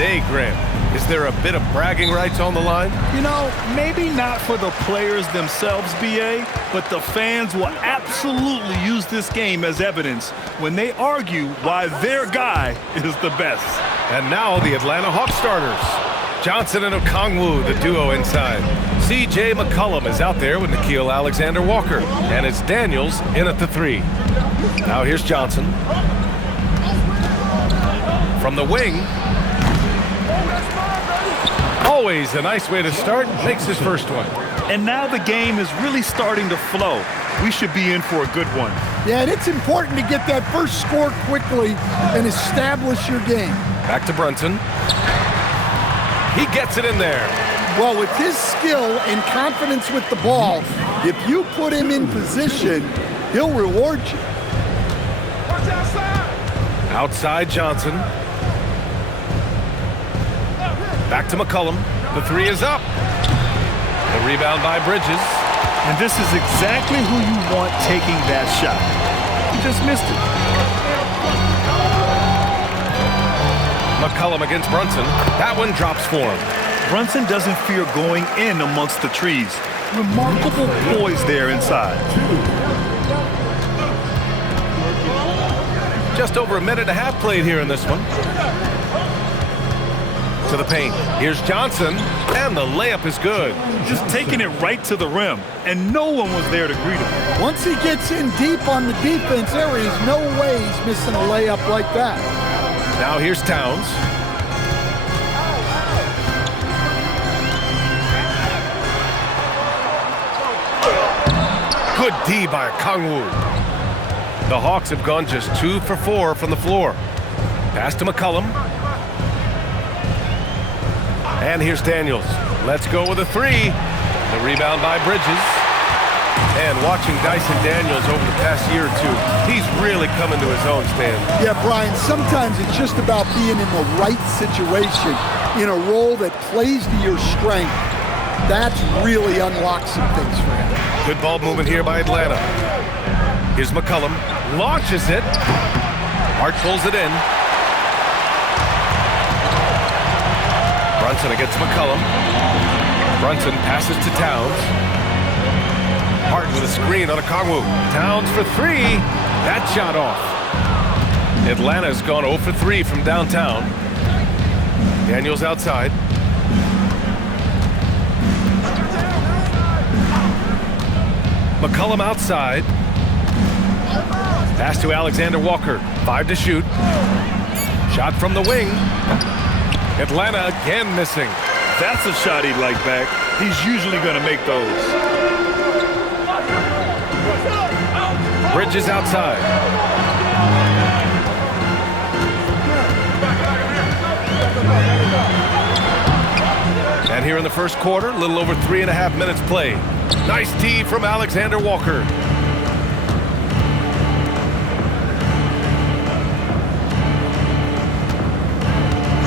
today, Grant. Is there a bit of bragging rights on the line? You know, maybe not for the players themselves, B.A., but the fans will absolutely use this game as evidence when they argue why their guy is the best. And now the Atlanta Hawks starters. Johnson and Okongwu, the duo inside. C.J. McCollum is out there with Nickeil Alexander-Walker. And it's Daniels in at the 3. Now here's Johnson. From the wing. Always a nice way to start. Makes his first one. And now the game is really starting to flow. We should be in for a good one. Yeah, and it's important to get that first score quickly and establish your game. Back to Brunson. He gets it in there. Well, with his skill and confidence with the ball, if you put him in position, he'll reward you. Outside Johnson. Back to McCollum. The 3 is up. The rebound by Bridges. And this is exactly who you want taking that shot. He just missed it. McCollum against Brunson. That one drops for him. Brunson doesn't fear going in amongst the trees. Remarkable poise there inside. Just over a minute and a half played here in this one. To the paint. Here's Johnson, and the layup is good. Just taking it right to the rim, and no one was there to greet him. Once he gets in deep on the defense, there is no way he's missing a layup like that. Now here's Towns. Good D by Okongwu. The Hawks have gone just 2 for 4 from the floor. Pass to McCollum. And here's Daniels. Let's go with a 3. The rebound by Bridges. And watching Dyson Daniels over the past year or two, he's really coming to his own, Stan. Yeah, Brian, sometimes it's just about being in the right situation, in a role that plays to your strength. That's really unlocked some things for him. Good ball movement here by Atlanta. Here's McCollum. Launches it. Hart pulls it in. Brunson against McCollum. Brunson passes to Towns. Hart with a screen on Okongwu. Towns for 3. That shot off. Atlanta's gone 0 for 3 from downtown. Daniels outside. McCollum outside. Pass to Alexander-Walker. 5 to shoot. Shot from the wing. Atlanta again missing. That's a shot he'd like back. He's usually going to make those. Bridges outside. And here in the first quarter, a little over 3.5 minutes played. Nice D from Alexander-Walker.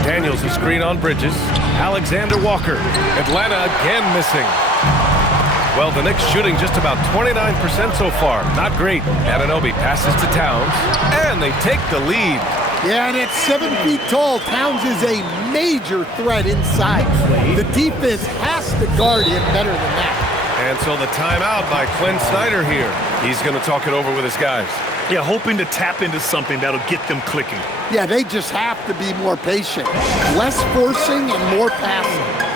Daniels a screen on Bridges. Alexander-Walker. Atlanta again missing. Well, the Knicks shooting just about 29% so far. Not great. Anunoby passes to Towns, and they take the lead. Yeah, and at 7 feet tall, Towns is a major threat inside. The defense has to guard him better than that. And so the timeout by Quinn Snyder here. He's going to talk it over with his guys. Yeah, hoping to tap into something that'll get them clicking. Yeah, they just have to be more patient. Less forcing and more passing.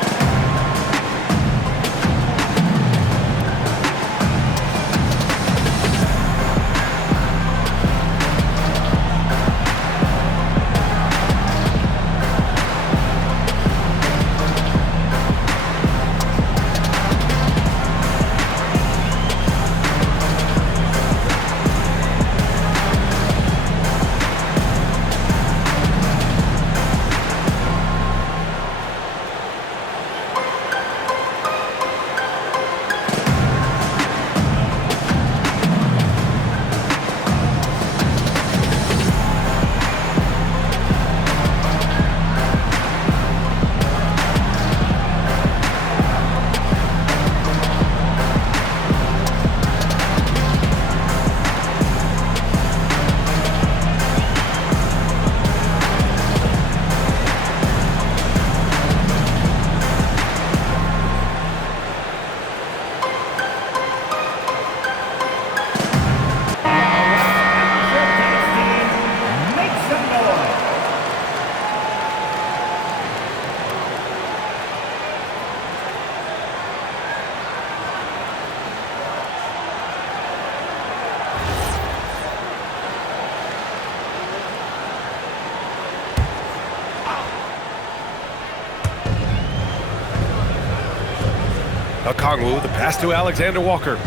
Okongwu, the pass to Alexander Walker.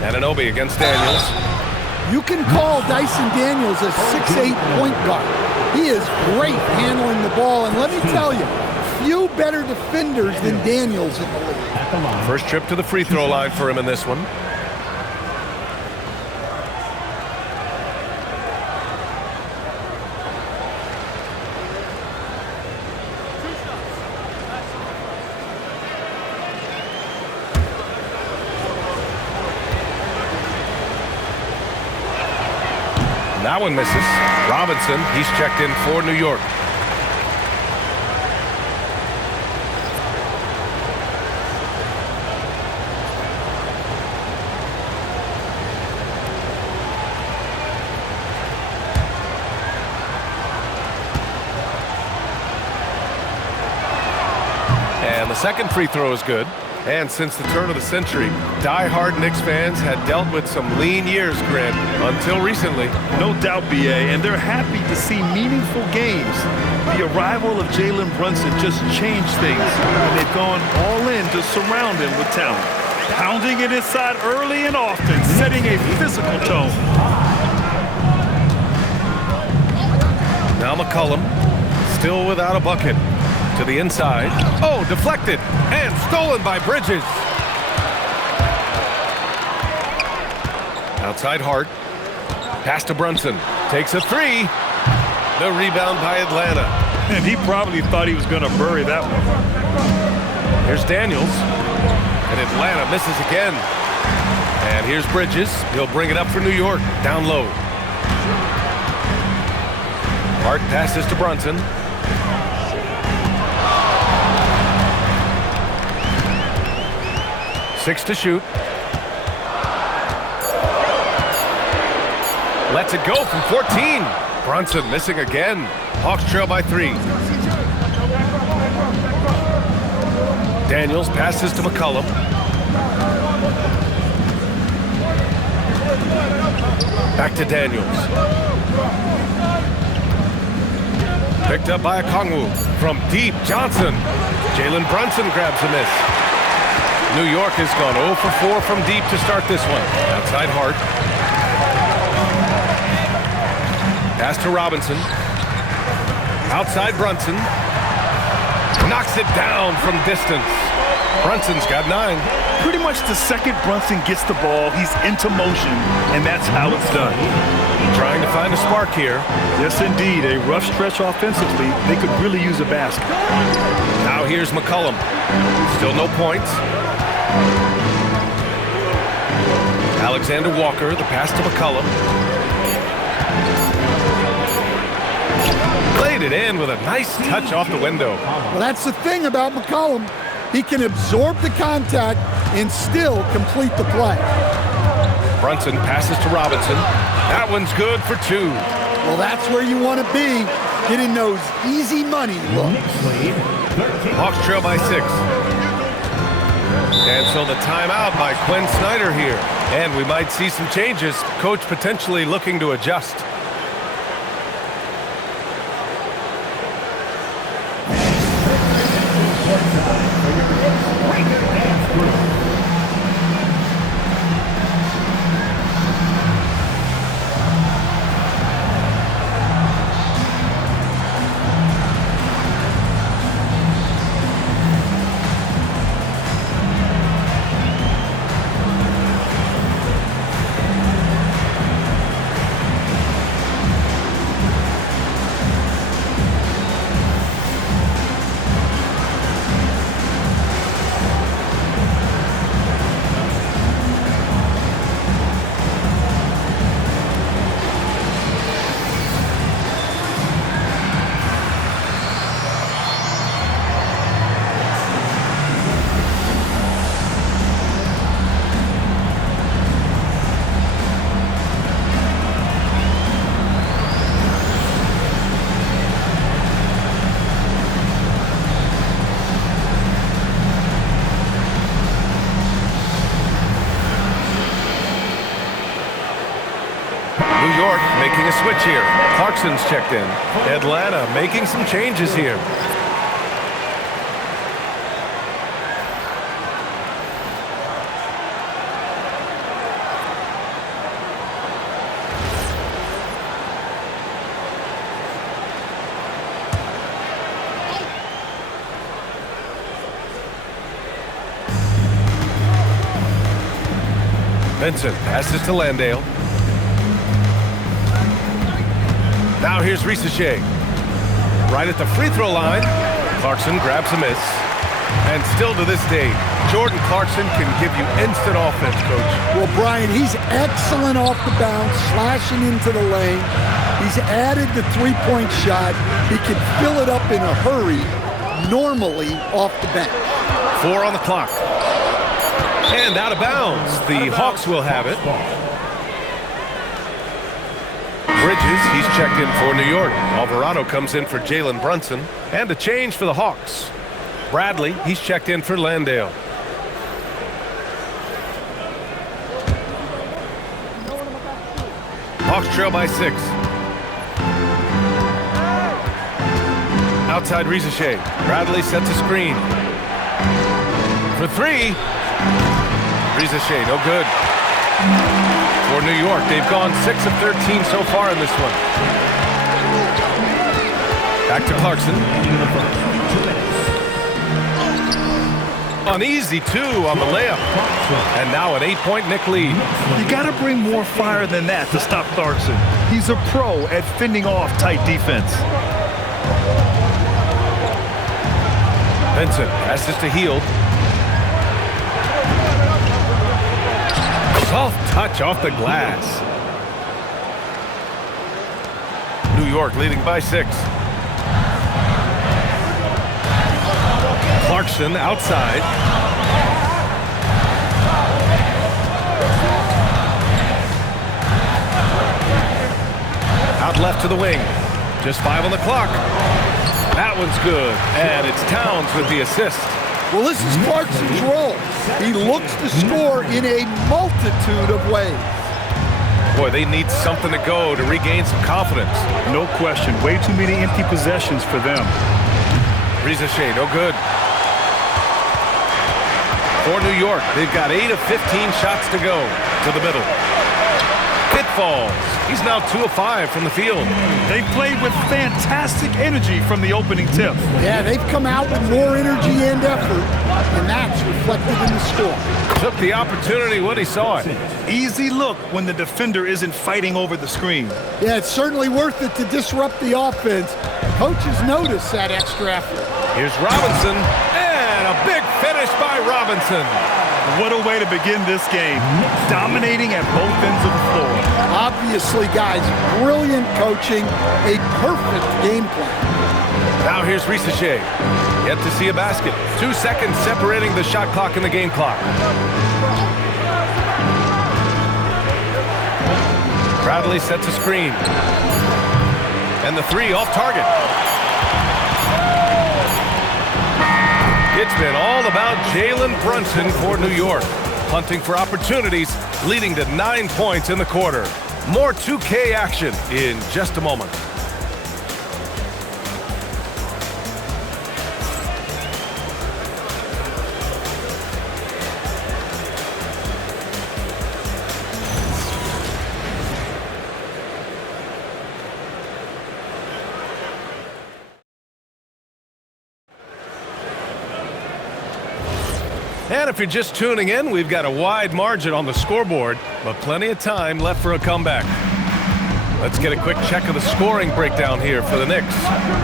Anunoby against Daniels. You can call Dyson Daniels a 6'8" point guard. He is great handling the ball, and let me tell you, few better defenders than Daniels in the league. First trip to the free throw line for him in this one. That one misses. Robinson, he's checked in for New York. And the second free throw is good. And since the turn of the century, die-hard Knicks fans had dealt with some lean years, Grant, until recently. No doubt, BA, and they're happy to see meaningful games. The arrival of Jalen Brunson just changed things, and they've gone all in to surround him with talent. Pounding it inside early and often, setting a physical tone. Now McCollum, still without a bucket. To the inside. Oh, deflected and stolen by Bridges. Outside Hart. Pass to Brunson. Takes a three. The rebound by Atlanta. And he probably thought he was going to bury that one. Here's Daniels. And Atlanta misses again. And here's Bridges. He'll bring it up for New York. Down low. Hart passes to Brunson. 6 to shoot. Lets it go from 14. Brunson missing again. Hawks trail by 3. Daniels passes to McCollum. Back to Daniels. Picked up by Okongwu. From deep, Johnson. Jalen Brunson grabs a miss. New York has gone 0 for 4 from deep to start this one. Outside Hart. Pass to Robinson. Outside Brunson. Knocks it down from distance. Brunson's got 9. Pretty much the second Brunson gets the ball, he's into motion, and that's how it's done. Trying to find a spark here. Yes, indeed. A rough stretch offensively. They could really use a basket. Now here's McCollum. Still no points. Alexander Walker, the pass to McCollum. Played it in with a nice touch off the window. Well, that's the thing about McCollum. He can absorb the contact and still complete the play. Brunson passes to Robinson. That one's good for 2. Well, that's where you want to be, getting those easy money looks. Hawks trail by 6. And so the timeout by Quinn Snyder here. And we might see some changes. Coach potentially looking to adjust. New York making a switch here. Clarkson's checked in. Atlanta making some changes here. Vincent passes to Landale. Now here's Risacher. Right at the free throw line. Clarkson grabs a miss. And still to this day, Jordan Clarkson can give you instant offense, Coach. Well, Brian, he's excellent off the bounce, slashing into the lane. He's added the three-point shot. He can fill it up in a hurry, normally off the bench. 4 on the clock. And out of bounds. The Hawks will have it. Bridges, he's checked in for New York. Alvarado comes in for Jalen Brunson. And a change for the Hawks. Bradley, he's checked in for Landale. Hawks trail by 6. Outside Risacher. Bradley sets a screen. For 3. Risacher, no good. For New York, they've gone 6 of 13 so far in this one. Back to Clarkson. An easy 2 on the layup. And now an 8-point Knick lead. You got to bring more fire than that to stop Clarkson. He's a pro at fending off tight defense. Vincent passes to Hield. Soft touch off the glass. New York leading by 6. Clarkson outside. Out left to the wing. Just 5 on the clock. That one's good. And it's Towns with the assist. Well, this is Clarkson's role. He looks to score in a multitude of ways. Boy, they need something to go to regain some confidence. No question. Way too many empty possessions for them. Risacher, no good. For New York, they've got 8 of 15 shots to go to the middle. Pitfalls. He's now 2 of 5 from the field. They played with fantastic energy from the opening tip. Yeah, they've come out with more energy and effort, and that's reflected in the score. Took the opportunity when he saw it. Easy look when the defender isn't fighting over the screen. Yeah, it's certainly worth it to disrupt the offense. Coaches notice that extra effort. Here's Robinson, and a big finish by Robinson. What a way to begin this game. Dominating at both ends of the floor. Obviously, guys, brilliant coaching, a perfect game plan. Now here's Risacher. Yet to see a basket. 2 seconds separating the shot clock and the game clock. Bradley sets a screen. And the 3 off target. It's been all about Jalen Brunson for New York. Hunting for opportunities, leading to 9 points in the quarter. More 2K action in just a moment. And if you're just tuning in, we've got a wide margin on the scoreboard, but plenty of time left for a comeback. Let's get a quick check of the scoring breakdown here for the Knicks.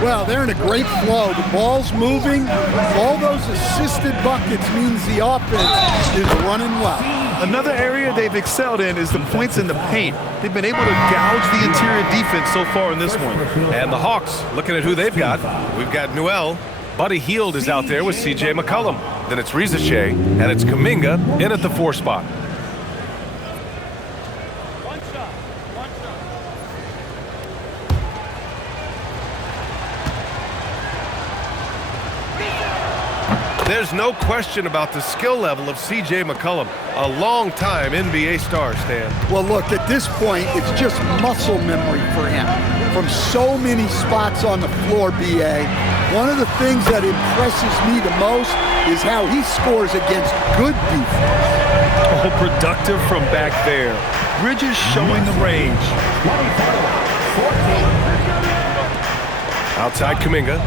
Well, they're in a great flow. The ball's moving. All those assisted buckets means the offense is running well. Another area they've excelled in is the points in the paint. They've been able to gouge the interior defense so far in this one. And the Hawks, looking at who they've got. We've got Newell. Buddy Hield is out there with C.J. McCollum. Then it's Risacher, and it's Kuminga in at the 4 spot. There's no question about the skill level of C.J. McCollum, a long-time NBA star, Stan. Well, look, at this point, it's just muscle memory for him. From so many spots on the floor, B.A., one of the things that impresses me the most is how he scores against good defense. Oh, productive from back there. Bridges showing the range. Outside Kuminga.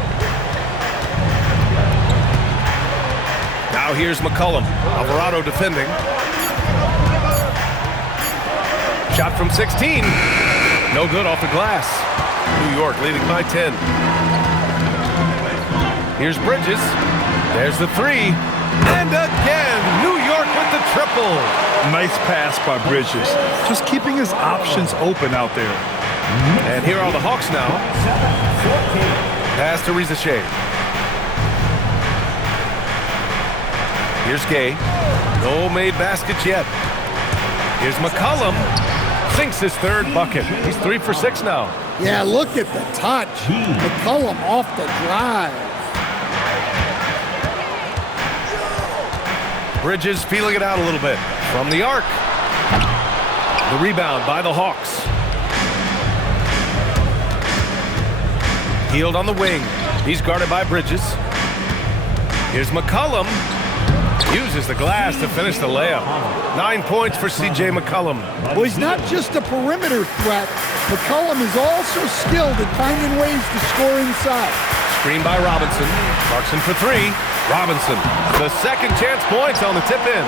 Now here's McCollum. Alvarado defending. Shot from 16. No good off the glass. New York leading by 10. Here's Bridges. There's the three. And again, New York with the triple. Nice pass by Bridges. Just keeping his options open out there. And here are the Hawks now. Pass to Rizachet. Here's Gay. No made baskets yet. Here's McCollum. Sinks his third bucket. He's 3 for 6 now. Yeah, look at the touch. McCollum off the drive. Bridges feeling it out a little bit. From the arc. The rebound by the Hawks. Healed on the wing. He's guarded by Bridges. Here's McCollum. Uses the glass to finish the layup. 9 points for C.J. McCollum. Well, he's not just a perimeter threat. McCollum is also skilled at finding ways to score inside. Screen by Robinson. Clarkson for three. Robinson. The second chance points on the tip-in.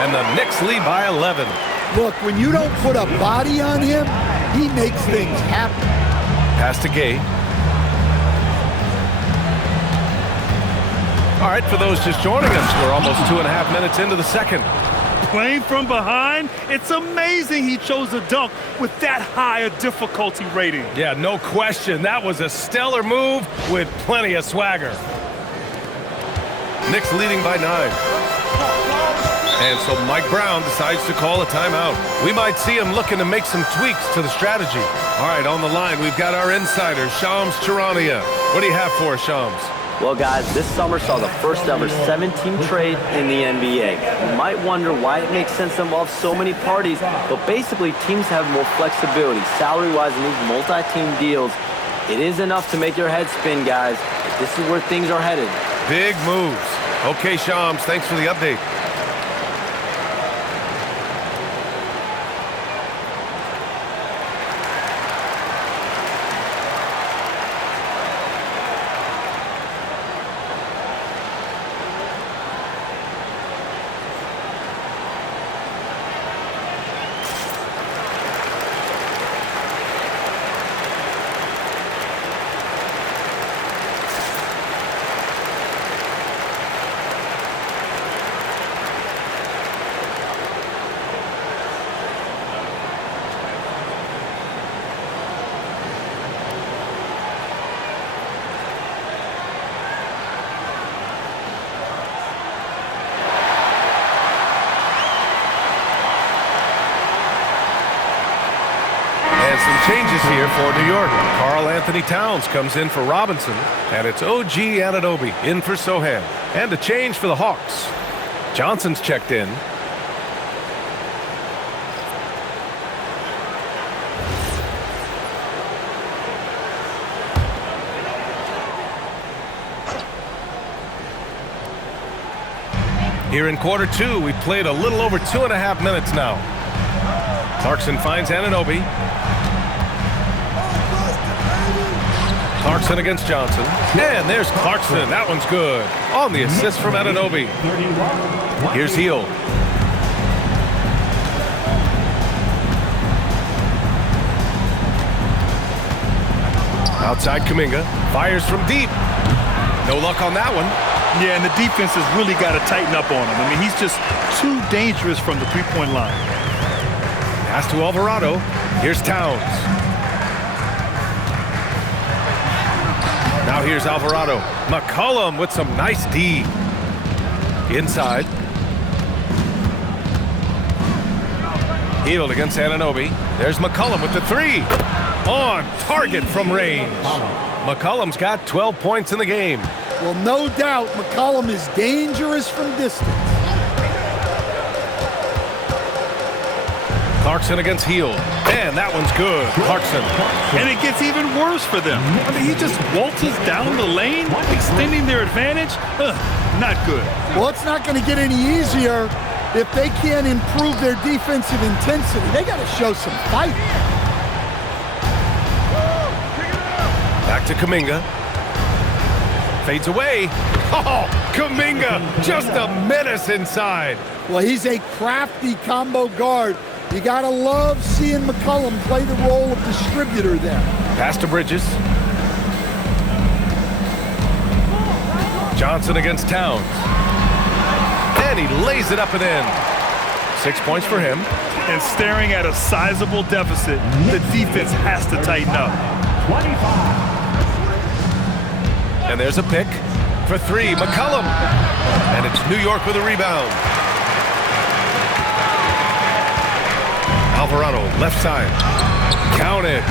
And the Knicks lead by 11. Look, when you don't put a body on him, he makes things happen. Pass to Gay. All right, for those just joining us, we're almost 2.5 minutes into the second. Playing from behind, it's amazing he chose a dunk with that high a difficulty rating. Yeah, no question. That was a stellar move with plenty of swagger. Knicks leading by 9. And so Mike Brown decides to call a timeout. We might see him looking to make some tweaks to the strategy. All right, on the line, we've got our insider, Shams Charania. What do you have for us, Shams? Well, guys, this summer saw the first ever 7-team trade in the NBA. You might wonder why it makes sense to involve so many parties, but basically teams have more flexibility salary-wise in these multi-team deals. It is enough to make your head spin, guys. This is where things are headed. Big moves. Okay, Shams, thanks for the update. Changes here for New York. Karl Anthony Towns comes in for Robinson, and it's OG Anunoby in for Sohan. And a change for the Hawks. Johnson's checked in. Here in quarter two, we've played a little over 2.5 minutes now. Clarkson finds Anunoby. Clarkson against Johnson. And there's Clarkson. That one's good. On the assist from Anunoby. Here's Hield. Outside Kuminga. Fires from deep. No luck on that one. Yeah, and the defense has really got to tighten up on him. I mean, he's just too dangerous from the three-point line. Pass to Alvarado. Here's Towns. Now here's Alvarado. McCollum with some nice D. Inside. Hield against Anunoby. There's McCollum with the three. On target from range. McCollum's got 12 points in the game. Well, no doubt McCollum is dangerous from distance. Clarkson against Hield. And that one's good. Clarkson. And it gets even worse for them. I mean, he just waltzes down the lane, extending their advantage. Not good. Well, it's not going to get any easier if they can't improve their defensive intensity. They got to show some fight. Back to Kuminga. Fades away. Oh, Kuminga, just a menace inside. Well, he's a crafty combo guard. You got to love seeing McCollum play the role of distributor there. Pass to Bridges. Johnson against Towns. And he lays it up and in. 6 points for him. And staring at a sizable deficit, the defense has to tighten up. 25. And there's a pick for three. McCollum. And it's New York with a rebound. Alvarado, left side. Counted.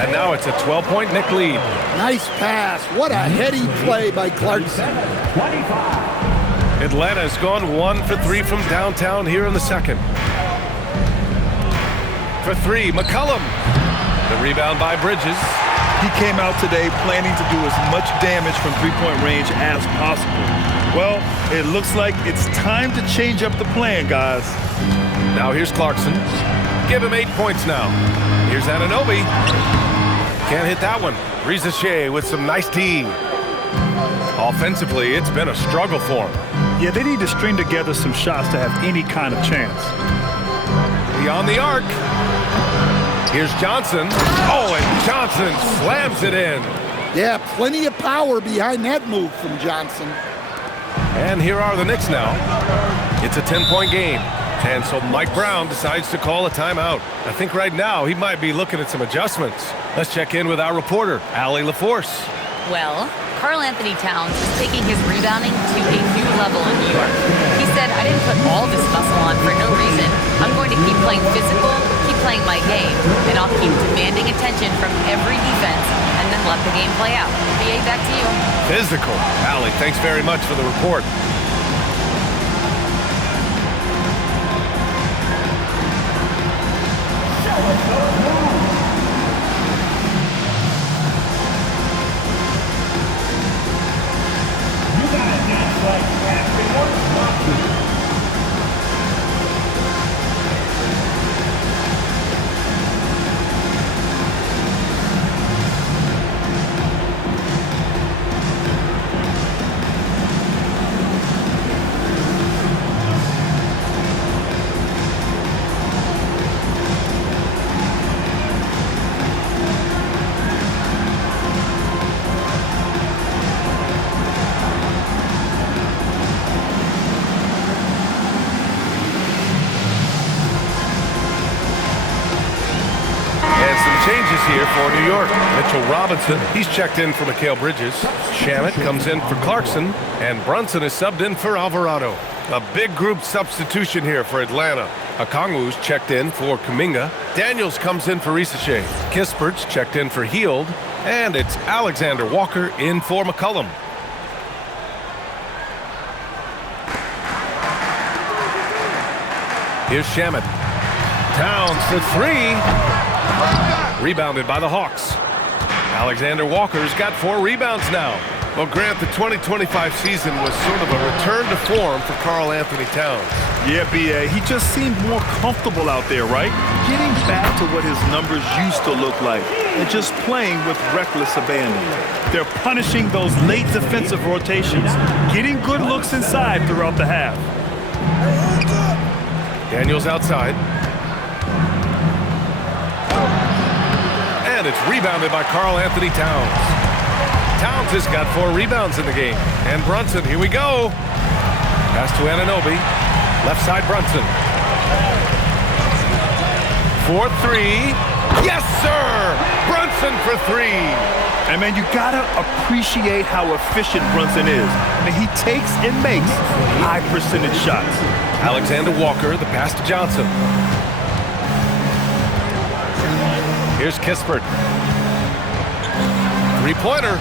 And now it's a 12-point Knick lead. Nice pass. What a heady play by Clarkson. 25. Atlanta's gone 1 for 3 from downtown here in the second. For three, McCollum. The rebound by Bridges. He came out today planning to do as much damage from three-point range as possible. Well, it looks like it's time to change up the plan, guys. Now here's Clarkson. Give him 8 points now. Here's Anunoby. Can't hit that one. Rizachet with some nice D. Offensively, it's been a struggle for him. Yeah, they need to string together some shots to have any kind of chance. Beyond the arc. Here's Johnson. Oh, and Johnson slams it in. Yeah, plenty of power behind that move from Johnson. And here are the Knicks now. It's a 10-point game. And so Mike Brown decides to call a timeout. I think right now he might be looking at some adjustments. Let's check in with our reporter, Allie LaForce. Well, Karl Anthony Towns is taking his rebounding to a new level in New York. He said, I didn't put all this muscle on for no reason. I'm going to keep playing physical, keep playing my game, and I'll keep demanding attention from every defense and then let the game play out. BA, back to you. Physical. Allie, thanks very much for the report. Changes here for New York. Mitchell Robinson, he's checked in for Mikal Bridges. Shamet comes in for Clarkson, and Brunson is subbed in for Alvarado. A big group substitution here for Atlanta. Okongwu's checked in for Kuminga. Daniels comes in for Rizachet. Kispert's checked in for Hield, and it's Alexander Walker in for McCollum. Here's Shamet. Towns for three. Rebounded by the Hawks. Alexander Walker's got 4 rebounds now. Well, Grant, the 2025 season was sort of a return to form for Karl Anthony Towns. Yeah, B.A., he just seemed more comfortable out there, right? Getting back to what his numbers used to look like and just playing with reckless abandon. They're punishing those late defensive rotations, getting good looks inside throughout the half. Daniels outside. And it's rebounded by Karl Anthony Towns. Towns has got 4 rebounds in the game. And Brunson, here we go. Pass to Anunoby. Left side Brunson. 4-3. Yes, sir! Brunson for 3. And, man, you got to appreciate how efficient Brunson is. I mean, he takes and makes high-percentage shots. Alexander Walker, the pass to Johnson. Here's Kispert. Three-pointer.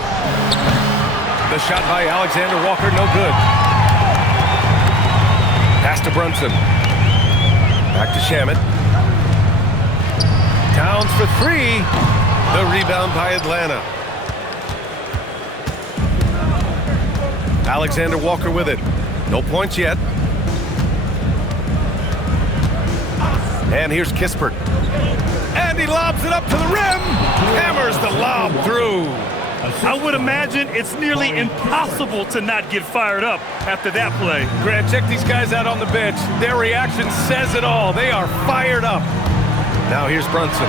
The shot by Alexander Walker, no good. Pass to Brunson. Back to Shamet. Towns for 3. The rebound by Atlanta. Alexander Walker with it. No points yet. And here's Kispert. And he lobs it up to the rim. Hammers the lob through. I would imagine it's nearly impossible to not get fired up after that play. Grant, check these guys out on the bench. Their reaction says it all. They are fired up. Now here's Brunson.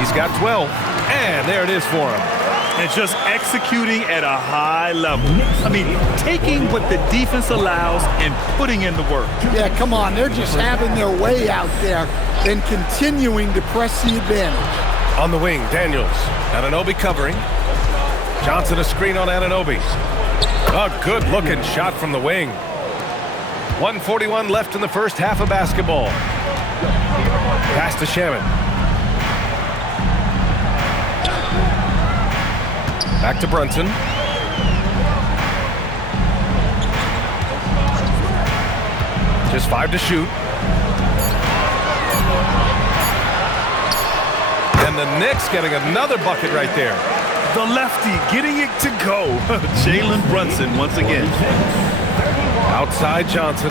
He's got 12, and there it is for him. And just executing at a high level. I mean, taking what the defense allows and putting in the work. Yeah, come on. They're just having their way out there and continuing to press the advantage. On the wing, Daniels. Anunoby covering. Johnson a screen on Anunoby. A good-looking shot from the wing. 1:41 left in the first half of basketball. Pass to Shaman. Back to Brunson. Just 5 to shoot. And the Knicks getting another bucket right there. The lefty getting it to go. Jalen Brunson once again. Outside Johnson.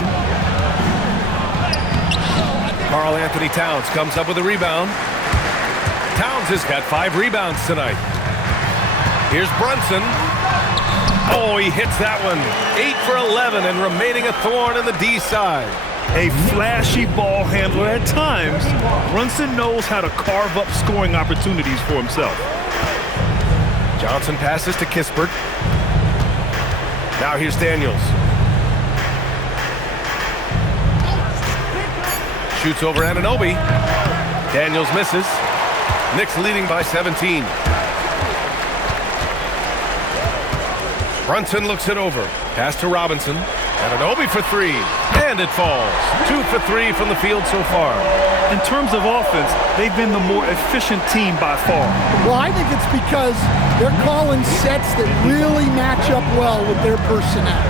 Karl Anthony Towns comes up with a rebound. Towns has got 5 rebounds tonight. Here's Brunson. Oh, he hits that one. 8 for 11 and remaining a thorn in the D side. A flashy ball handler at times. Brunson knows how to carve up scoring opportunities for himself. Johnson passes to Kispert. Now here's Daniels. Shoots over Anunoby. Daniels misses. Knicks leading by 17. Brunson looks it over. Pass to Robinson. Anunoby for 3. And it falls. 2 for 3 from the field so far. In terms of offense, they've been the more efficient team by far. Well, I think it's because they're calling sets that really match up well with their personnel.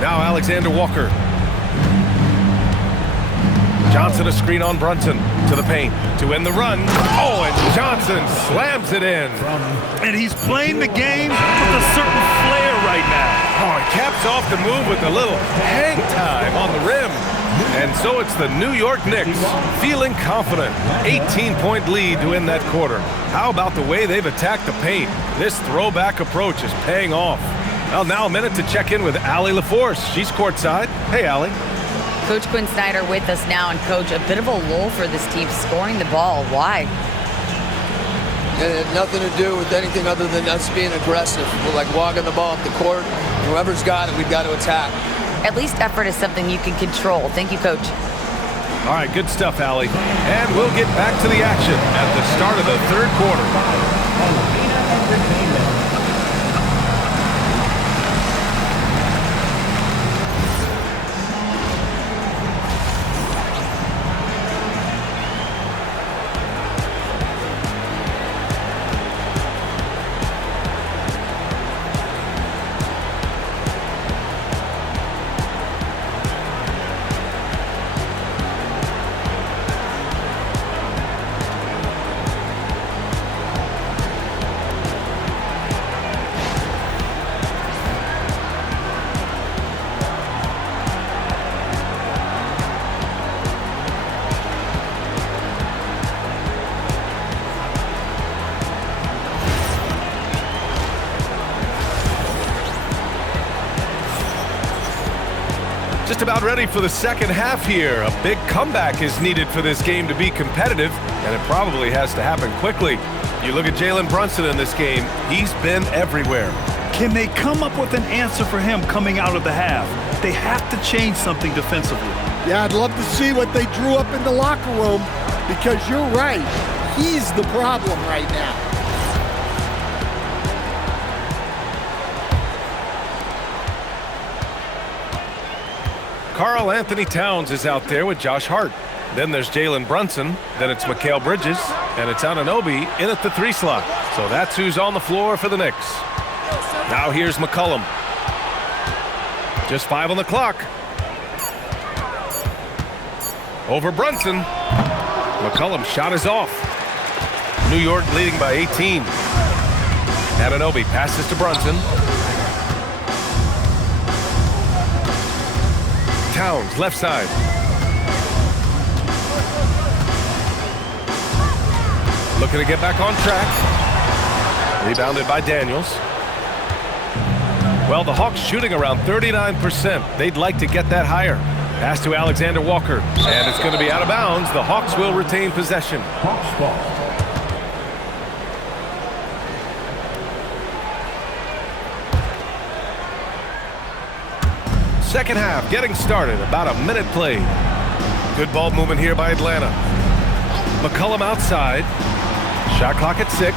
Now Alexander Walker. Johnson a screen on Brunson to the paint to end the run. Oh, and Johnson slams it in. And he's playing the game with a certain flair right now. Oh, he caps off the move with a little hang time on the rim. And so it's the New York Knicks feeling confident. 18-point lead to end that quarter. How about the way they've attacked the paint? This throwback approach is paying off. Well, now a minute to check in with Allie LaForce. She's courtside. Hey, Allie. Coach Quinn Snyder with us now, and Coach, a bit of a lull for this team scoring the ball. Why? It had nothing to do with anything other than us being aggressive. We're like walking the ball up the court. Whoever's got it, we've got to attack. At least effort is something you can control. Thank you, Coach. All right, good stuff, Allie. And we'll get back to the action at the start of the third quarter. Just about ready for the second half here. A big comeback is needed for this game to be competitive, and it probably has to happen quickly. You look at Jalen Brunson in this game, he's been everywhere. Can they come up with an answer for him coming out of the half? They have to change something defensively. Yeah, I'd love to see what they drew up in the locker room, because you're right. He's the problem right now. Karl Anthony Towns is out there with Josh Hart. Then there's Jalen Brunson. Then it's Mikal Bridges. And it's Anunoby in at the 3 slot. So that's who's on the floor for the Knicks. Now here's McCollum. Just 5 on the clock. Over Brunson. McCollum's shot is off. New York leading by 18. Anunoby passes to Brunson. Towns, left side. Looking to get back on track. Rebounded by Daniels. Well, the Hawks shooting around 39%. They'd like to get that higher. Pass to Alexander Walker. And it's going to be out of bounds. The Hawks will retain possession. Hawks ball. Second half getting started. About a minute played. Good ball movement here by Atlanta. McCollum outside. Shot clock at 6.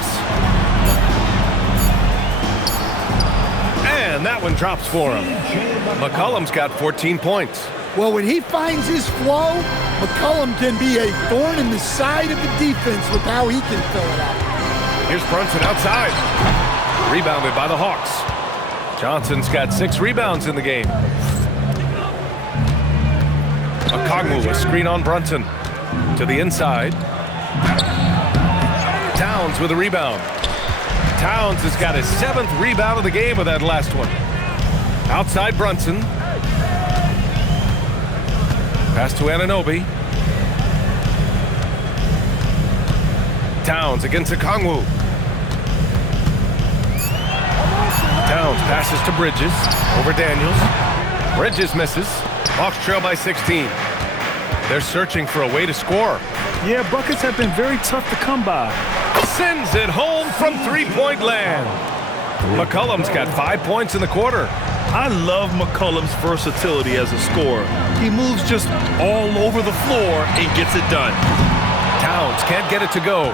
And that one drops for him. McCollum's got 14 points. Well, when he finds his flow, McCollum can be a thorn in the side of the defense with how he can fill it out. Here's Brunson outside. Rebounded by the Hawks. Johnson's got 6 rebounds in the game. Okongwu, a screen on Brunson. To the inside. Towns with a rebound. Towns has got his 7th rebound of the game with that last one. Outside Brunson. Pass to Anunoby. Towns against Okongwu. Towns passes to Bridges. Over Daniels. Bridges misses. Hawks trail by 16. They're searching for a way to score. Yeah, buckets have been very tough to come by. Sends it home from three-point land. McCollum's got 5 points in the quarter. I love McCollum's versatility as a scorer. He moves just all over the floor and gets it done. Towns can't get it to go.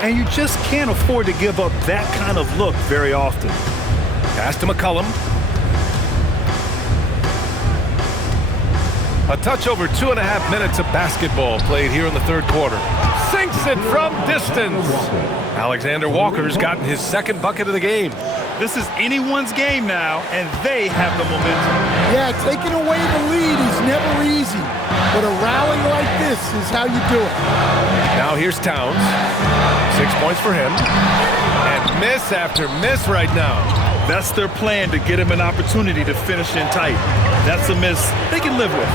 And you just can't afford to give up that kind of look very often. Pass to McCollum. A touch over 2.5 minutes of basketball played here in the third quarter. Sinks it from distance. Alexander Walker's gotten his 2nd bucket of the game. This is anyone's game now, and they have the momentum. Yeah, taking away the lead is never easy, but a rally like this is how you do it. Now here's Towns. 6 points for him. And miss after miss right now. That's their plan, to get him an opportunity to finish in tight. That's a miss they can live with.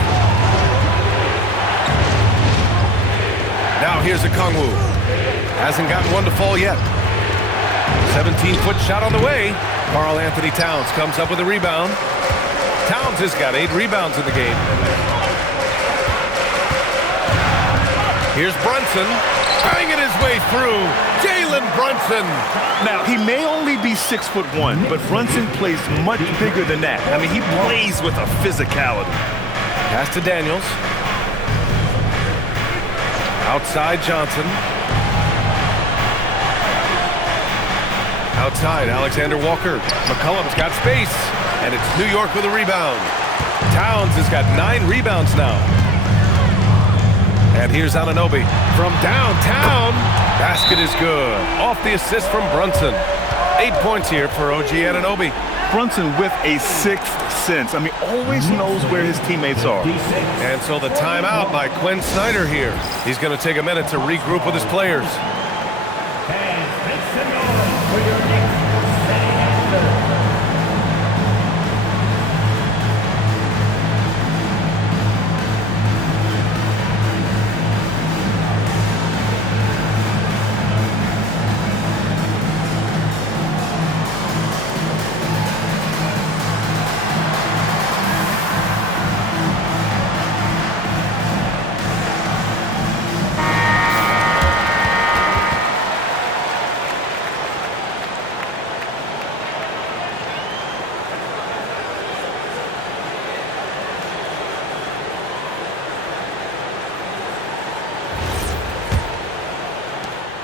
Now here's Okongwu. Hasn't gotten one to fall yet. 17-foot shot on the way. Karl Anthony Towns comes up with a rebound. Towns has got 8 rebounds in the game. Here's Brunson. Banging his way through. Jalen Brunson. Now, he may only be 6'1", but Brunson plays much bigger than that. I mean, he plays with a physicality. Pass to Daniels. Outside Johnson. Outside Alexander Walker. McCollum's got space. And it's New York with a rebound. Towns has got 9 rebounds now. And here's Anunoby from downtown. Basket is good. Off the assist from Brunson. 8 points here for OG Anunoby. Brunson with a 6th sense. I mean, always knows where his teammates are. And so the timeout by Quinn Snyder here. He's going to take a minute to regroup with his players. And make some noise for your Knicks setting and third.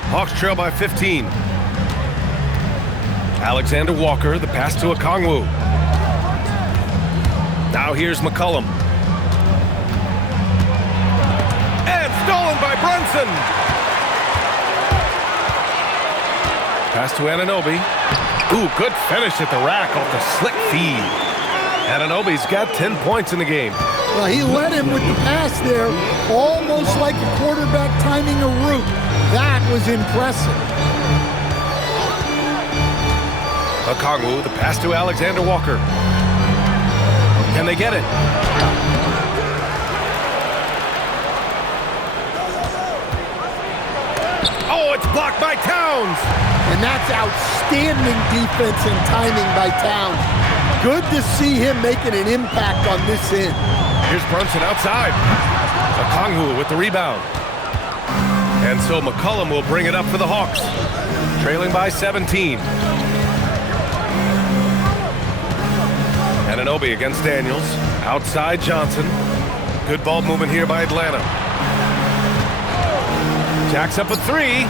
Hawks trail by 15. Alexander Walker, the pass to Okongwu. Now here's McCollum. And stolen by Brunson. Pass to Anunoby. Ooh, good finish at the rack off the slick feed. Anunoby's got 10 points in the game. Well, he led him with the pass there, almost like a quarterback timing a route. That was impressive. Okongwu, the pass to Alexander Walker. Can they get it? Oh, it's blocked by Towns. And that's outstanding defense and timing by Towns. Good to see him making an impact on this end. Here's Brunson outside. Okongwu with the rebound. And so McCollum will bring it up for the Hawks. Trailing by 17. Anunoby against Daniels. Outside Johnson. Good ball movement here by Atlanta. Jacks up a three.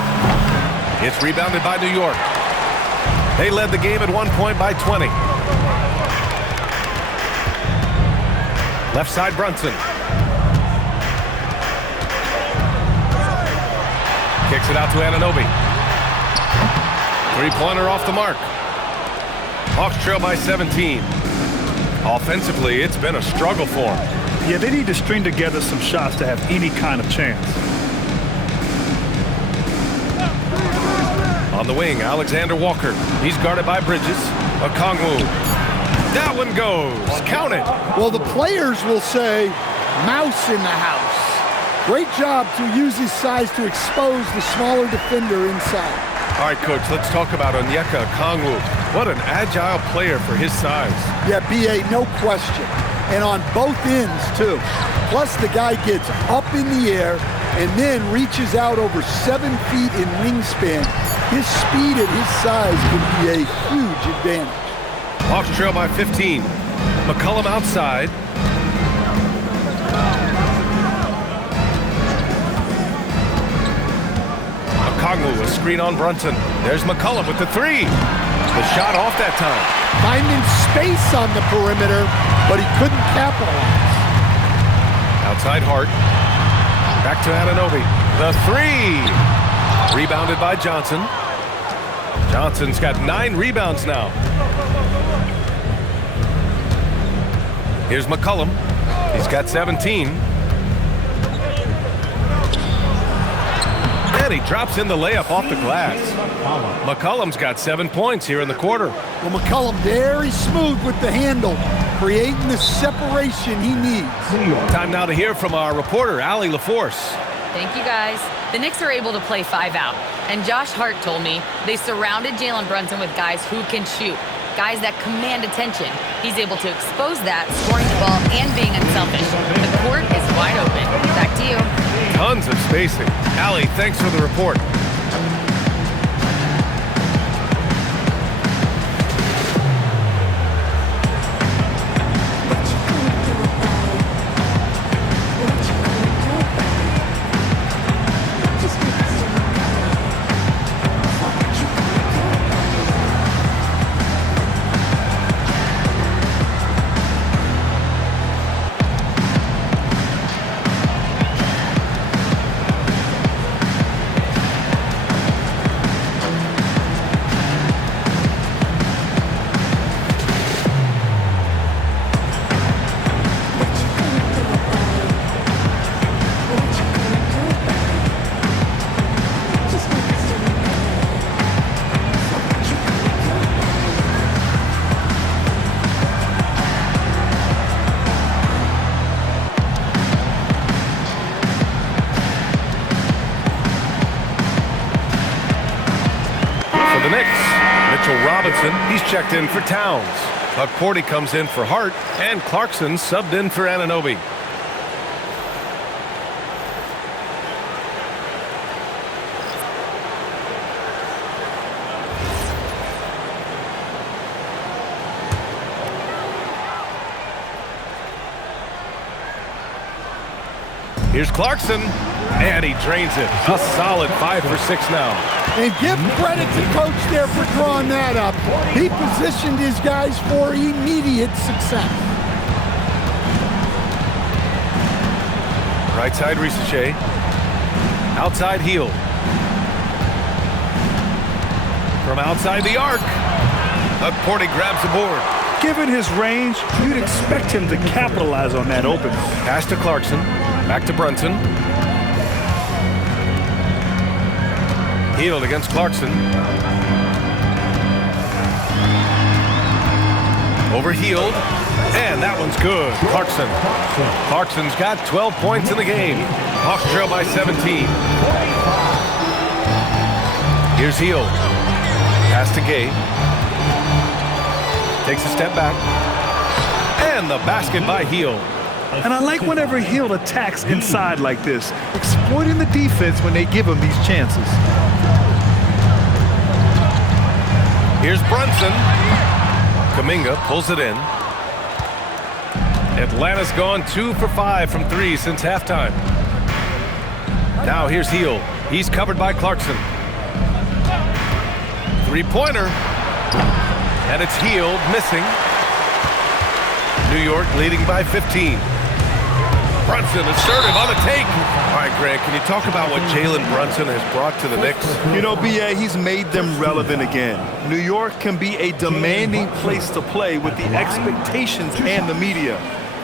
It's rebounded by New York. They led the game at 1 point by 20. Left side Brunson. Kicks it out to Anunoby. Three-pointer off the mark. Hawks trail by 17. Offensively, it's been a struggle for them. Yeah, they need to string together some shots to have any kind of chance. On the wing, Alexander Walker. He's guarded by Bridges. Okongwu. That one goes. Count it. Well, the players will say, mouse in the house. Great job to use his size to expose the smaller defender inside. All right, Coach, let's talk about Onyeka Okongwu. What an agile player for his size. Yeah, B.A., no question. And on both ends, too. Plus, the guy gets up in the air and then reaches out over 7 feet in wingspan. His speed at his size can be a huge advantage. Hawks trail by 15. McCollum outside. Okongwu, a screen on Brunson. There's McCollum with the three. The shot off that time. Finding space on the perimeter, but he couldn't capitalize. Outside Hart. Back to Anunoby. The three. Rebounded by Johnson. Johnson's got 9 rebounds now. Here's McCollum. He's got 17. And he drops in the layup off the glass. McCollum's got 7 points here in the quarter. Well, McCollum very smooth with the handle, creating the separation he needs. Time now to hear from our reporter, Allie LaForce. Thank you, guys. The Knicks are able to play 5 out. And Josh Hart told me they surrounded Jalen Brunson with guys who can shoot, guys that command attention. He's able to expose that, scoring the ball and being unselfish. The court is wide open. Back to you. Tons of spacing. Allie, thanks for the report. For the Knicks, Mitchell Robinson, he's checked in for Towns. Porty comes in for Hart, and Clarkson subbed in for Anunoby. Here's Clarkson, and he drains it. A solid 5 for 6 now. And give credit to Coach there for drawing that up. He positioned his guys for immediate success. Right side Risache. Outside Heel. From outside the arc. Porty grabs the board. Given his range, you'd expect him to capitalize on that opening. Pass to Clarkson. Back to Brunson. Healed against Clarkson. Overhealed. And that one's good. Clarkson. Clarkson's got 12 points in the game. Hawks trail by 17. Here's Hield. Pass to Gay. Takes a step back. And the basket by Hield. And I like whenever Hield attacks inside like this, exploiting the defense when they give him these chances. Here's Brunson. Kuminga pulls it in. Atlanta's gone 2 for 5 from 3 since halftime. Now here's Hield. He's covered by Clarkson. Three-pointer. And it's Hield missing. New York leading by 15. Brunson assertive on the take. All right, Grant, can you talk about what Jalen Brunson has brought to the Knicks? You know, B.A., he's made them relevant again. New York can be a demanding place to play with the expectations and the media.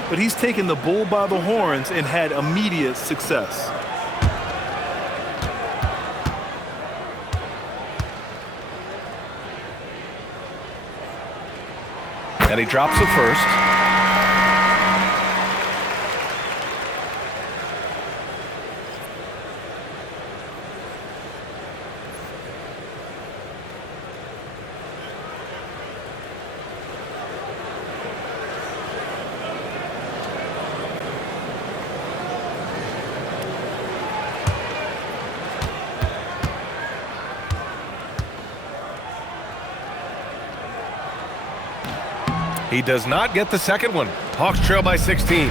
But he's taken the bull by the horns and had immediate success. And he drops the first. He does not get the second one. Hawks trail by 16.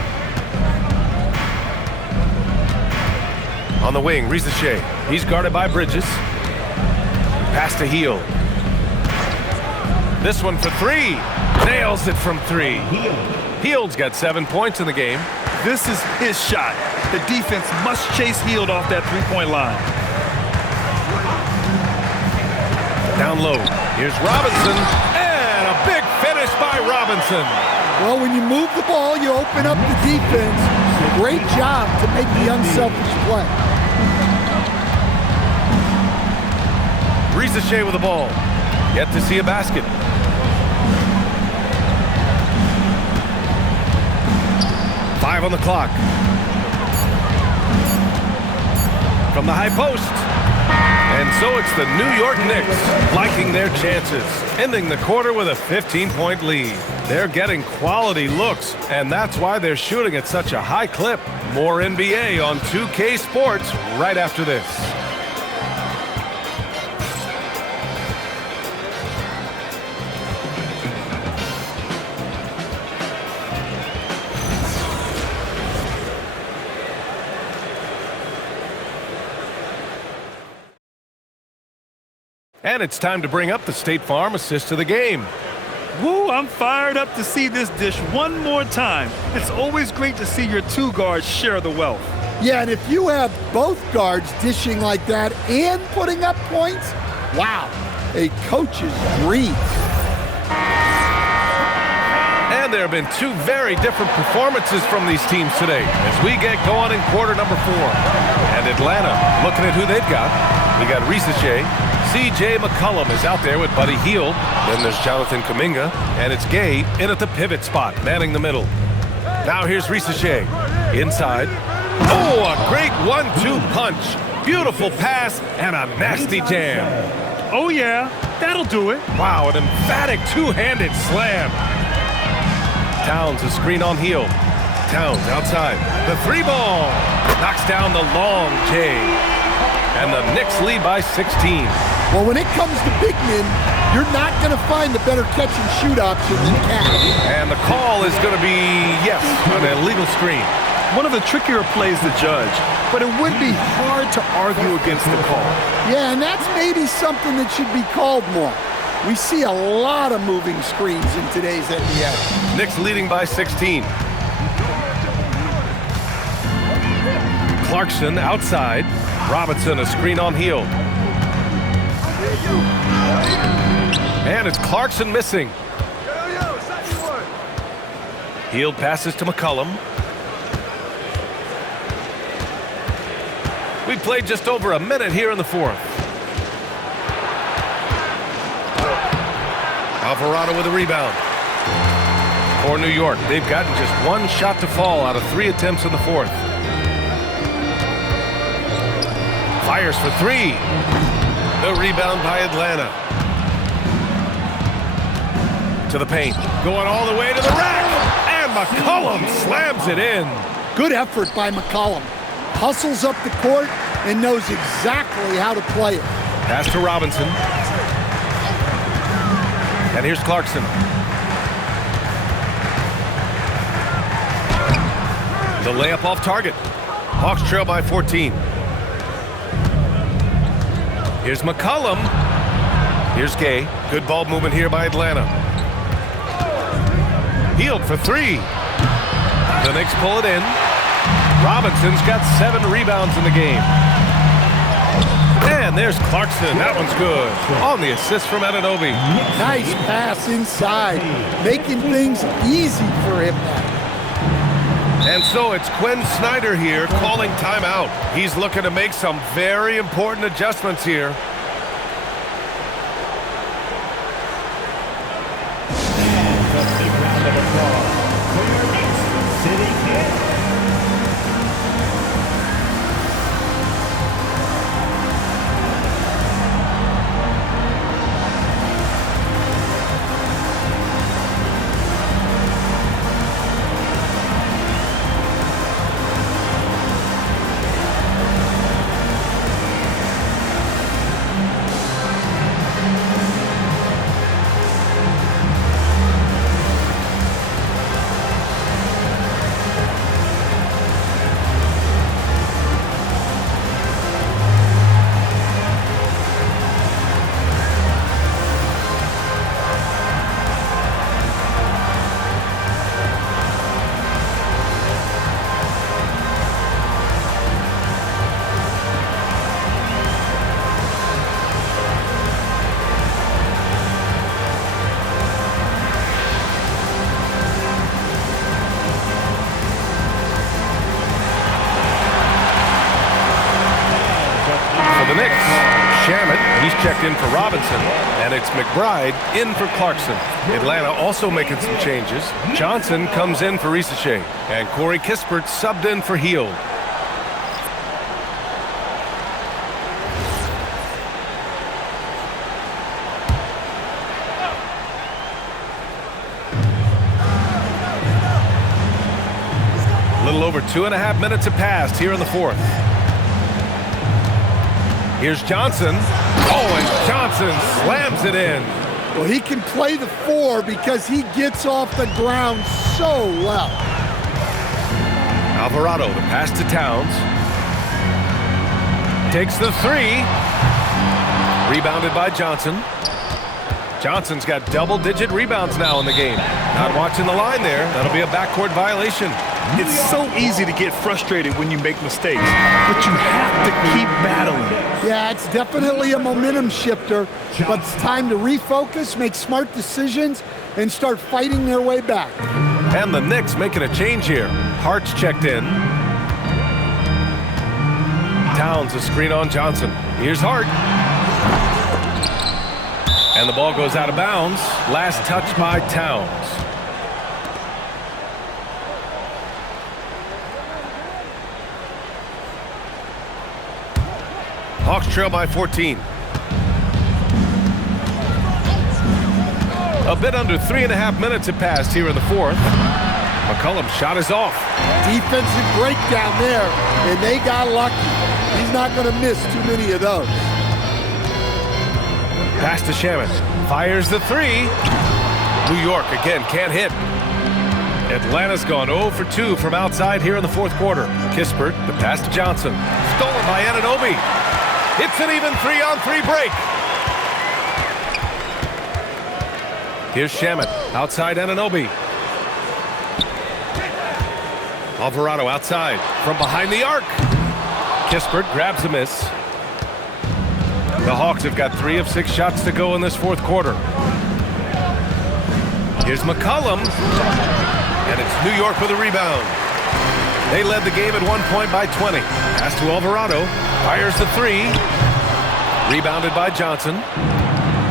On the wing, Risache. He's guarded by Bridges. Pass to Hield. This one for 3. Nails it from 3. Hield's got 7 points in the game. This is his shot. The defense must chase Hield off that three-point line. Down low. Here's Robinson. And a big finish by Robinson. Well, when you move the ball, you open up the defense. Great job to make the unselfish play. Risache with the ball. Yet to see a basket. Five on the clock. From the high post. And so it's the New York Knicks liking their chances, ending the quarter with a 15-point lead. They're getting quality looks, and that's why they're shooting at such a high clip. More NBA on 2K Sports right after this. And it's time to bring up the State Farm assist of the game. Woo, I'm fired up to see this dish one more time. It's always great to see your two guards share the wealth. Yeah, and if you have both guards dishing like that and putting up points, wow, a coach's dream. And there have been 2 very different performances from these teams today as we get going in quarter number 4. And Atlanta, looking at who they've got. We got Risache. C.J. McCollum is out there with Buddy Hield. Then there's Jonathan Kuminga. And it's Gay in at the pivot spot, manning the middle. Now here's Risache. Inside. Oh, a great 1-2 punch. Beautiful pass and a nasty jam. Oh, yeah, that'll do it. Wow, an emphatic two-handed slam. Towns a screen on Hield. Towns outside. The 3-ball. Knocks down the long J. And the Knicks lead by 16. Well, when it comes to big men, you're not going to find a better catch-and-shoot option than Cat. And the call is going to be, yes, an illegal screen. One of the trickier plays to judge, but it would be hard to argue against the call. Yeah, and that's maybe something that should be called more. We see a lot of moving screens in today's NBA. Knicks leading by 16. Clarkson outside. Robinson a screen on Hield. And it's Clarkson missing. Hield passes to McCollum. We played just over a minute here in the 4th. Alvarado with a rebound. For New York, they've gotten just 1 shot to fall out of 3 attempts in the 4th. Fires for 3. The rebound by Atlanta. To the paint. Going all the way to the rack. And McCollum slams it in. Good effort by McCollum. Hustles up the court and knows exactly how to play it. Pass to Robinson. And here's Clarkson. The layup off target. Hawks trail by 14. Here's McCollum. Here's Gay. Good ball movement here by Atlanta. Healed for three. The Knicks pull it in. Robinson's got 7 rebounds in the game. And there's Clarkson. That one's good. On the assist from Anunoby. Nice pass inside. Making things easy for him now. And so it's Quinn Snyder here calling timeout. He's looking to make some very important adjustments here. And a big round of applause for your Knicks sitting in. The Knicks, Shamet, he's checked in for Robinson, and it's McBride in for Clarkson. Atlanta also making some changes. Johnson comes in for Risache, and Corey Kispert subbed in for Hield. A little over 2.5 minutes have passed here in the fourth. Here's Johnson. Oh, and Johnson slams it in. Well, he can play the 4 because he gets off the ground so well. Alvarado, the pass to Towns. Takes the 3. Rebounded by Johnson. Johnson's got double-digit rebounds now in the game. Not watching the line there. That'll be a backcourt violation. It's so easy to get frustrated when you make mistakes, but you have to keep battling. Yeah, it's definitely a momentum shifter, but it's time to refocus, make smart decisions, and start fighting their way back. And the Knicks making a change here. Hart's checked in. Towns a screen on Johnson. Here's Hart. And the ball goes out of bounds. Last touch by Towns. Hawks trail by 14. A bit under 3.5 minutes have passed here in the fourth. McCollum's shot is off. Defensive breakdown there, and they got lucky. He's not going to miss too many of those. Pass to Shamet. Fires the 3. New York again can't hit. Atlanta's gone 0 for 2 from outside here in the fourth quarter. Kispert, the pass to Johnson. Stolen by Anunoby. It's an even 3-on-3 break. Here's Shamet outside Anunoby. Alvarado outside from behind the arc. Kispert grabs a miss. The Hawks have got 3 of 6 shots to go in this fourth quarter. Here's McCollum. And it's New York with a rebound. They led the game at one point by 20. Pass to Alvarado. Fires the 3. Rebounded by Johnson.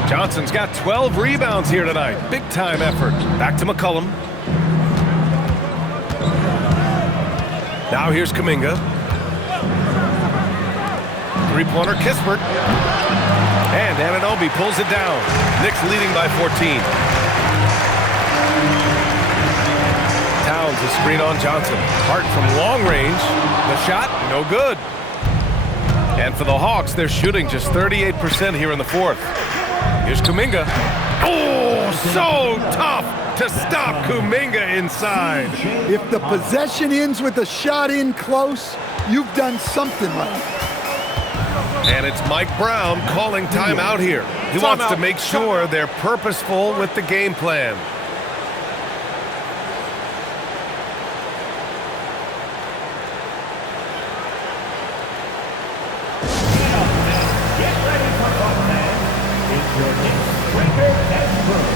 Johnson's got 12 rebounds here tonight. Big time effort. Back to McCollum. Now here's Kuminga. Three-pointer Kispert. And Anunoby pulls it down. Knicks leading by 14. Towns a screen on Johnson. Hart from long range. The shot, no good. And for the Hawks, they're shooting just 38% here in the fourth. Here's Kuminga. Oh, so tough to stop Kuminga inside. If the possession ends with a shot in close, you've done something right. And it's Mike Brown calling timeout here. He wants to make sure they're purposeful with the game plan. Get ready for contact. It's your Knicks record and crew.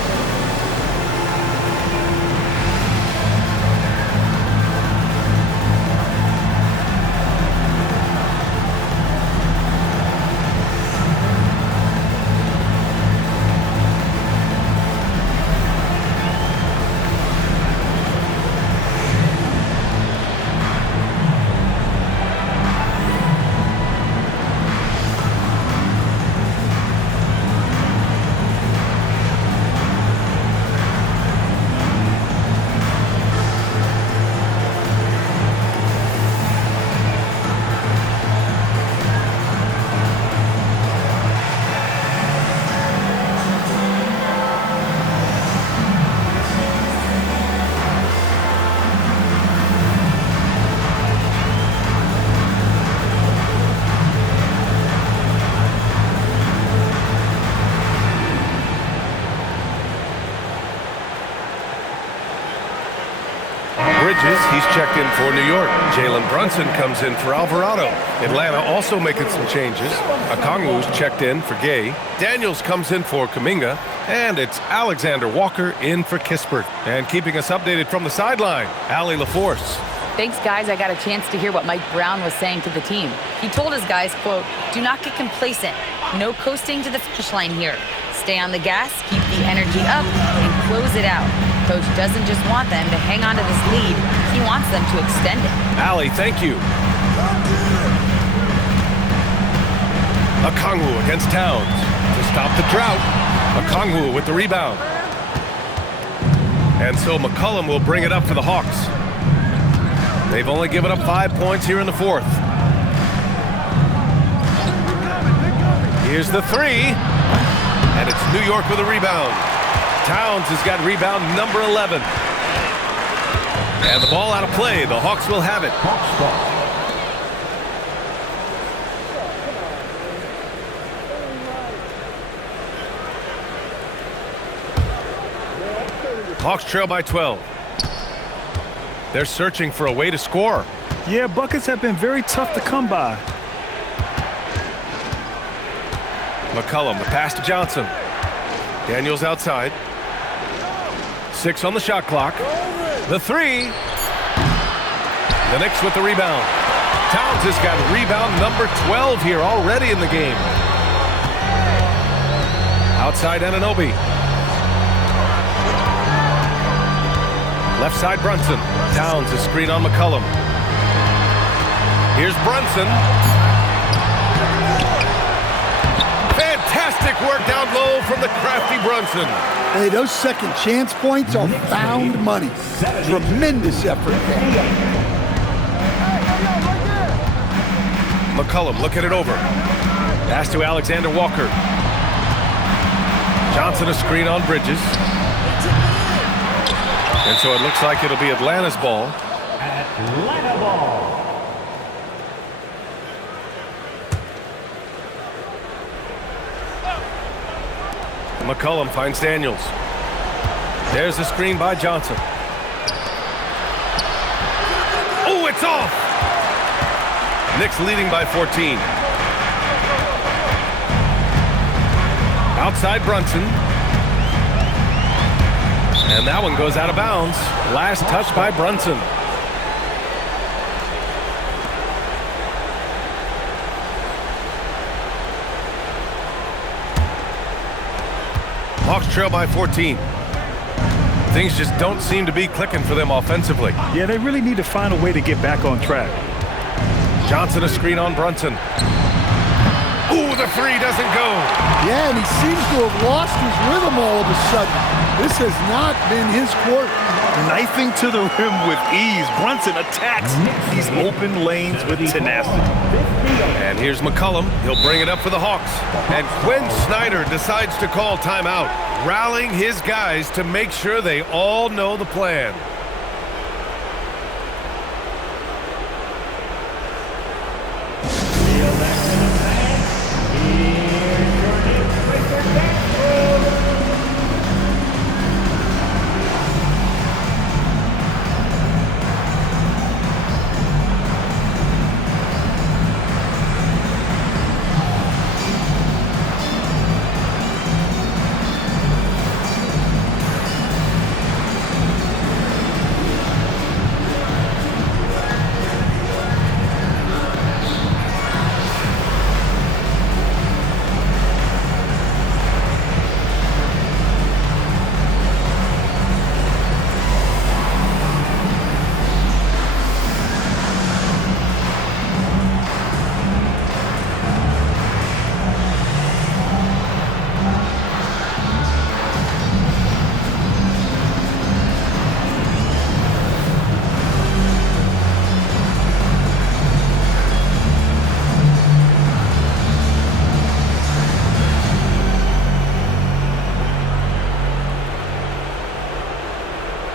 He's checked in for New York. Jalen Brunson comes in for Alvarado. Atlanta also making some changes. Okongwu's checked in for Gay. Daniels comes in for Kuminga. And it's Alexander Walker in for Kispert. And keeping us updated from the sideline, Allie LaForce. Thanks, guys. I got a chance to hear what Mike Brown was saying to the team. He told his guys, quote, "Do not get complacent. No coasting to the finish line here. Stay on the gas, keep the energy up, and close it out. Coach doesn't just want them to hang on to this lead. He wants them to extend it." Allie, thank you. Okongwu against Towns to stop the drought. Okongwu with the rebound. And so McCollum will bring it up for the Hawks. They've only given up 5 points here in the fourth. Here's the three. And it's New York with a rebound. Towns has got rebound number 11. And the ball out of play. The Hawks will have it. Hawks trail by 12. They're searching for a way to score. Yeah, buckets have been very tough to come by. McCollum, the pass to Johnson. Daniels outside. 6 on the shot clock. The three. The Knicks with the rebound. Towns has got rebound number 12 here already in the game. Outside Anunoby. Left side Brunson. Towns a screen on McCollum. Here's Brunson. Fantastic work down low from the crafty Brunson. Hey, those second chance points are found money. Tremendous effort there. McCollum looking it over. Pass to Alexander Walker. Johnson a screen on Bridges. And so it looks like it'll be Atlanta's ball. Atlanta ball. McCollum finds Daniels. There's a screen by Johnson. Oh, it's off! Knicks leading by 14. Outside Brunson. And that one goes out of bounds. Last touch by Brunson. Hawks trail by 14. Things just don't seem to be clicking for them offensively. Yeah, they really need to find a way to get back on track. Johnson a screen on Brunson. Ooh, Ooh, the three doesn't go. Yeah, and he seems to have lost his rhythm all of a sudden. This has not been his court. Knifing to the rim with ease. Brunson attacks these open lanes with tenacity. And here's McCollum. He'll bring it up for the Hawks. And Quinn Snyder decides to call timeout, rallying his guys to make sure they all know the plan.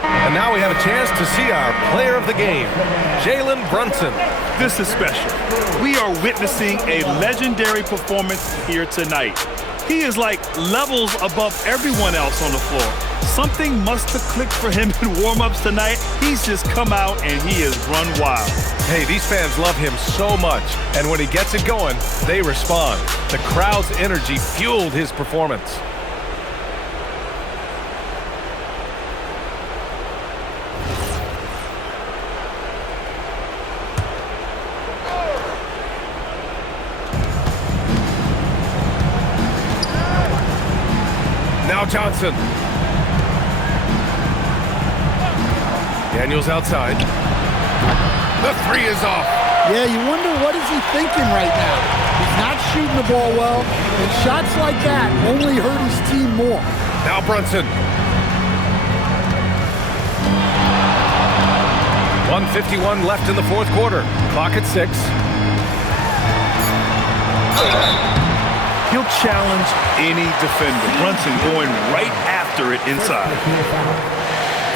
And now we have a chance to see our player of the game, Jalen Brunson. This is special. We are witnessing a legendary performance here tonight. He is like levels above everyone else on the floor. Something must have clicked for him in warm-ups tonight. He's just come out and he has run wild. Hey, these fans love him so much, and when he gets it going, they respond. The crowd's energy fueled his performance. Now Johnson. Daniels outside. The three is off. Yeah, you wonder what is he thinking right now. He's not shooting the ball well, and shots like that only hurt his team more. Now Brunson. 1:51 left in the fourth quarter. Clock at 6. He'll challenge any defender. Brunson going right after it inside.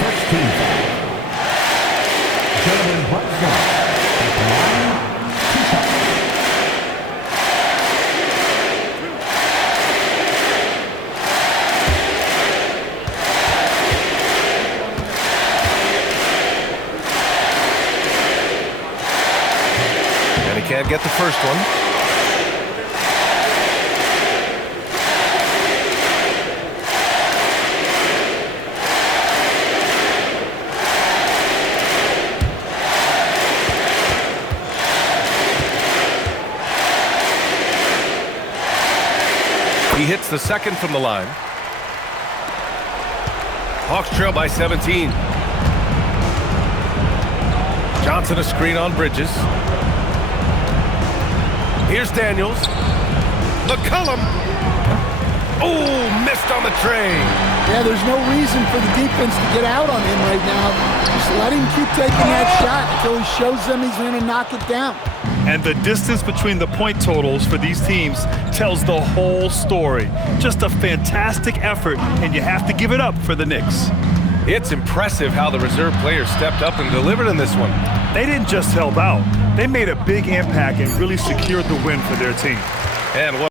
First team foul. Jalen Brunson at the line, 2 shots. And he can't get the first one. He hits the second from the line. Hawks trail by 17. Johnson a screen on Bridges. Here's Daniels. McCollum. Oh, missed on the tray. Yeah, there's no reason for the defense to get out on him right now. Just let him keep taking that shot until he shows them he's going to knock it down. And the distance between the point totals for these teams tells the whole story. Just a fantastic effort, and you have to give it up for the Knicks. It's impressive how the reserve players stepped up and delivered in this one. They didn't just help out. They made a big impact and really secured the win for their team. And what